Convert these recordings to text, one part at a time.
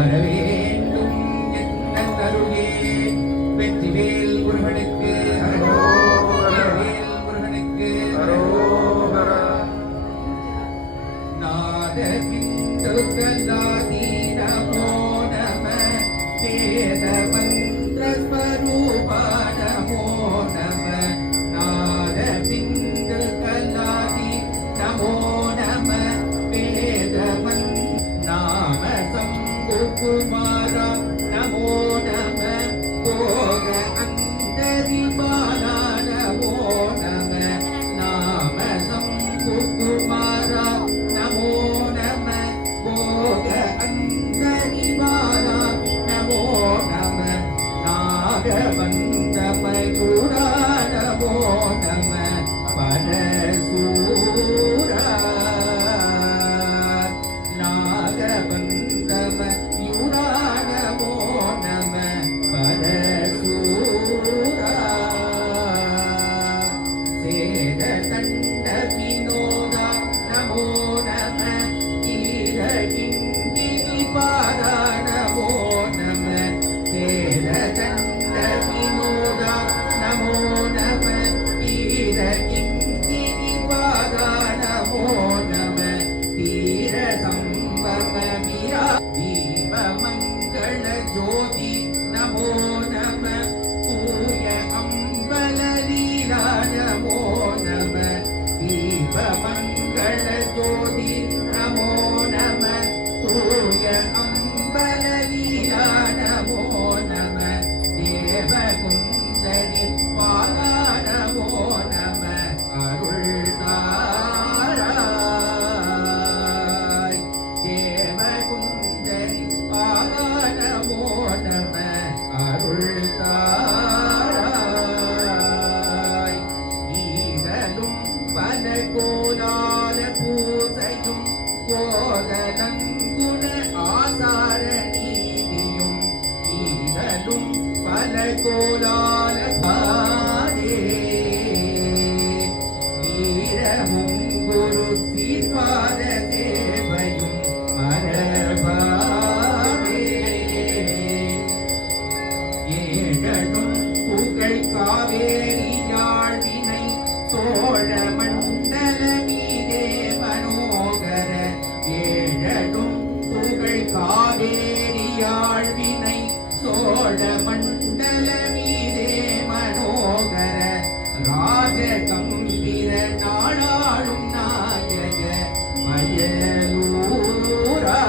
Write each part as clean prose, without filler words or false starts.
வரவேண்டும் என்னருளே. வெற்றிவேல் முருகனுக்கு வேல் முருகனுக்கு நாத பிந்துகலாதி நமோ நம வேத மந்திர ஸ்வரூபா நமோ நம நாத பிந்துகலாதி நமோ நம வேத நாம சம்புகுமாரா நமோ நம போக அந்தரி பாலா நமோ நம நாம சம்புகுமாரா நமோ நம போக அந்தரி பாலா நமோ நம நாகவந்த மயூரா நமோ நம பரசூரா ज्योति नमो नम पूय अम्बल लीला नमो नम दीप मंगल ज्योति नमो नम पूय अम्बल लीला नमो नम देव कुंदरी पाला नमो नम अरुள் தாராய் देव कुंदरी पाला நமோ நம அருள் தாராய் ஈரலும் பல கோலால பூசையும் கோதலங்குண ஆசார நீதியும் ஈரலும் பல கோலால பாதே ஈரமும் குரு சீர்பாத சேவையும் மரபா காவேரி யாழ்வினை சோழ மண்டல மீதே மனோகர ஏழடும் புகழ் காவேரி யாழ்வினை சோழ மண்டல மீதே மனோகர ராஜ கம்பீர நாடாளும் நாயக மயலூரா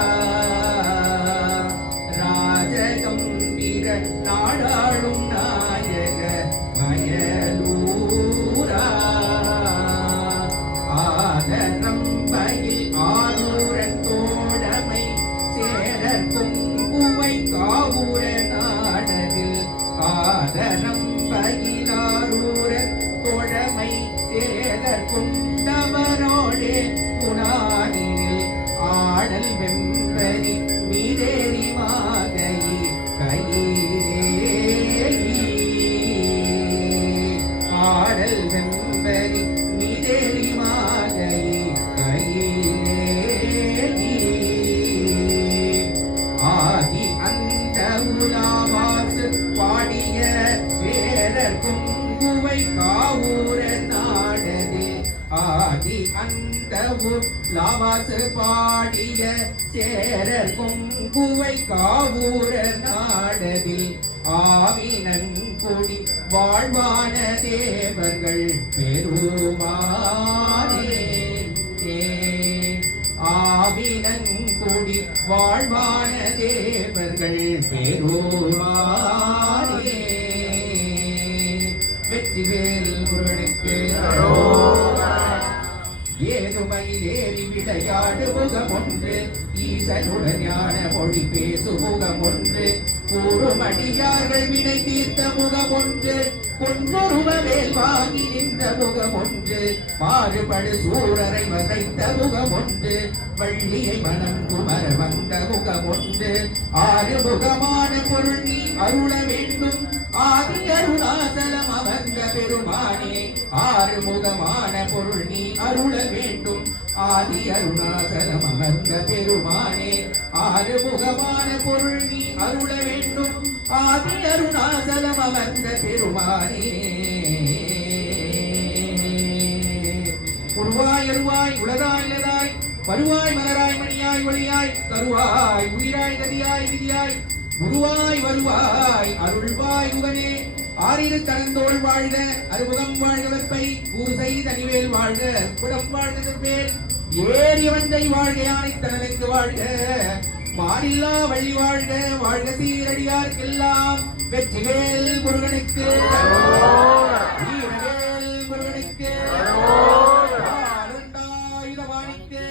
ராஜ கம்பீர நாடாளும் நாயக மயலூரா ஆதரம்பையில் ஆரூரன் தோழமை சேரக்கும் புவை காவூர நாடதில் ஆதரம்பையில் ஆரூரன் தோழமை சேரர் கொண்டவரோடே குணானில் ஆடல் வெம்பரி மீதேறி மாகையை கையிலே ஆடல் வெம்பரி மீதேறி மாகையை கையிலே ஆதி அந்த உலாவாசு பாடிய வேரர் குங்குவை காவூர நாடதில் ஆதி அந்த உலாவாசு பாடிய சேரர் குங்குவை காவூர நாடதில் ஆவினங்குடி வாழ்வான தேவர்கள் பெருமானே ஆவினங்குடி வாழ்வான தேவர்கள் பெருமானே வெற்றிவேல் முருகனுக்கு ஏறுமையில் ஏறி விளையாடு முகம் ஒன்று ஈசனுடன் ஞான மொழி பேசு முகம் ஒன்று கூறுமடியார்கள் வினை தீர்த்த முகம் ஒன்று பொன்னுருவவேல் வாங்கி நின்ற முகம் ஒன்று மாறுபடு சூரரை வதைத்த முகம் ஒன்று வள்ளியை மனம் குமர வந்த முகம் ஒன்று ஆறு முகமான பொருள் நீ அருள வேண்டும் ஆதி அருணாசலம் அமர்ந்த பெருமானே ஆறு முகமான பொருள் நீ அருள வேண்டும் ஆதி அருணாசலம் அமர்ந்த பெருமானே ஆறுமுகமான பொருள் நீ அருள வேண்டும் ஆதி அருணாசலம் அமர்ந்த பெருமானே. உருவாய் அருவாய் உலகாய் இலதாய் வருவாய் மலராய் மணியாய் ஒளியாய் தருவாய் உயிராய் கதியாய் விதியாய் குருவாய் வருவாய் அருள்வாய் உகனே. ஆறிரு தரந்தோள் வாழ்க அறுமுகம் வாழ்க வெப்பை கூறுசை தனிவேல் வாழ்க குடம் வாழ்க பேர் ஏறிய வந்தை வாழ்க யானை தனலைந்து வாழ்க மாடில்லா வழி வாழ்க வாழ்க சீரடியார்க்கெல்லாம் வெற்றிவேல் முருகனுக்கு வீரவேல் முருகனுக்கு ஆனந்தாயுதபாணிக்கு